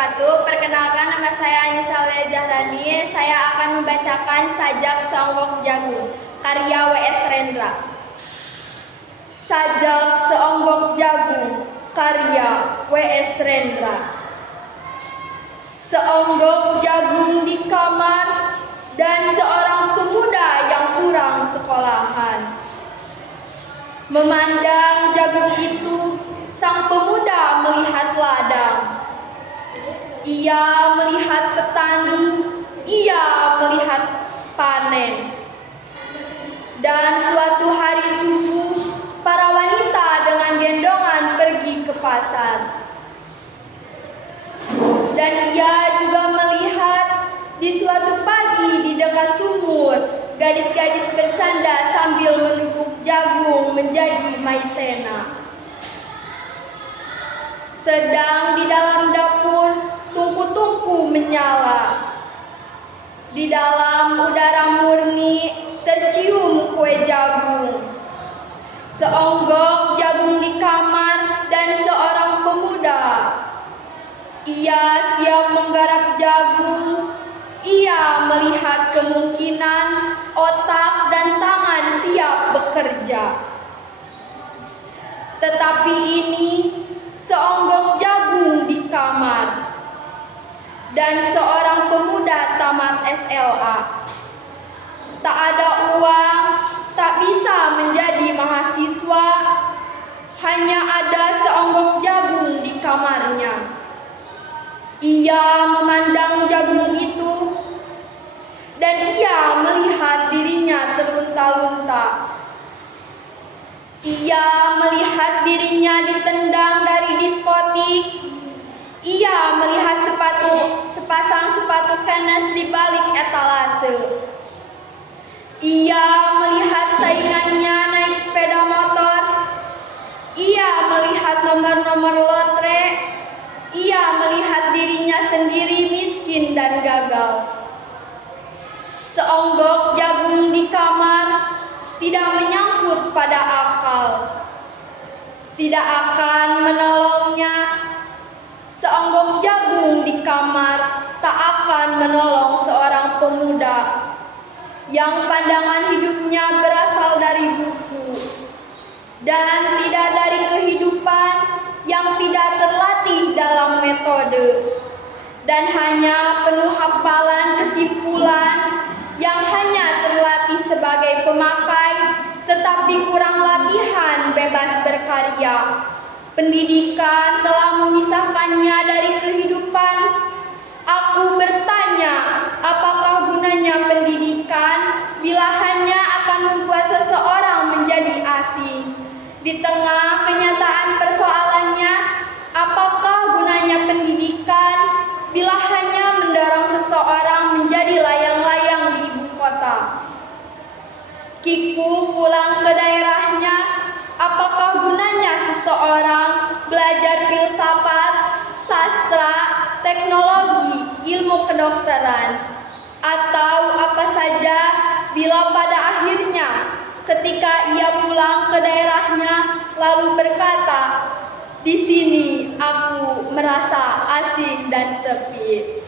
wabarakatuh. Perkenalkan, nama saya Anissa Aulia Jahrani. Saya akan membacakan Sajak Seonggok Jagung karya W.S. Rendra. Sajak Seonggok Jagung karya W.S. Rendra. Seonggok jagung di kamar dan seorang pemuda yang kurang sekolahan. Memandang jagung itu, sang pemuda melihat ladang. Ia melihat petani, ia melihat panen. Dan suatu hari subuh, para wanita dengan gendongan pergi ke pasar. Dan ia juga melihat di suatu pagi di dekat sumur, gadis-gadis bercanda sambil menukuk jagung menjadi maizena. Sedang di dalam dapur, tungku-tungku menyala. Di dalam udara murni tercium kue jagung. Seonggok jagung di kamar dan seorang pemuda. Ia siap menggarap jagung. Ia melihat kemungkinan otak dan tangan siap bekerja. Tetapi ini seonggok jagung di kamar dan seorang pemuda tamat SLA. Tak ada uang, tak bisa menjadi mahasiswa, hanya ada seonggok jagung di kamarnya. Ia memandang jagung itu dan ia melihat dirinya terlunta-lunta. Ia melihat dirinya ditendang dari diskotik. Ia melihat sepasang sepatu Kenes di balik etalase. Ia melihat saingannya naik sepeda motor. Ia melihat nomor-nomor lotre. Ia melihat dirinya sendiri miskin dan gagal. Seonggok jagung di kamar tidak menyangkut pada akal, tidak akan menolongnya. Seonggok jagung di kamar tak akan menolong seorang pemuda yang pandangan hidupnya berasal dari buku dan tidak dari kehidupan, yang tidak terlatih dalam metode dan hanya penuh hafalan kesimpulan, yang hanya terlatih sebagai pemakai tetapi kurang latihan bebas berkarya. Pendidikan telah memisahkannya dari kehidupan. Aku bertanya, apakah gunanya pendidikan bila hanya akan membuat seseorang menjadi asing? Di tengah kenyataan persoalannya, apakah gunanya pendidikan bila hanya mendorong seseorang menjadi layang-layang di ibu kota? Kiku pulang ke daerahnya, apakah gunanya seseorang belajar filsafat, sastra, teknologi, ilmu kedokteran, atau apa saja bila pada akhirnya ketika ia pulang ke daerahnya lalu berkata, "Di sini aku merasa asing dan sepi."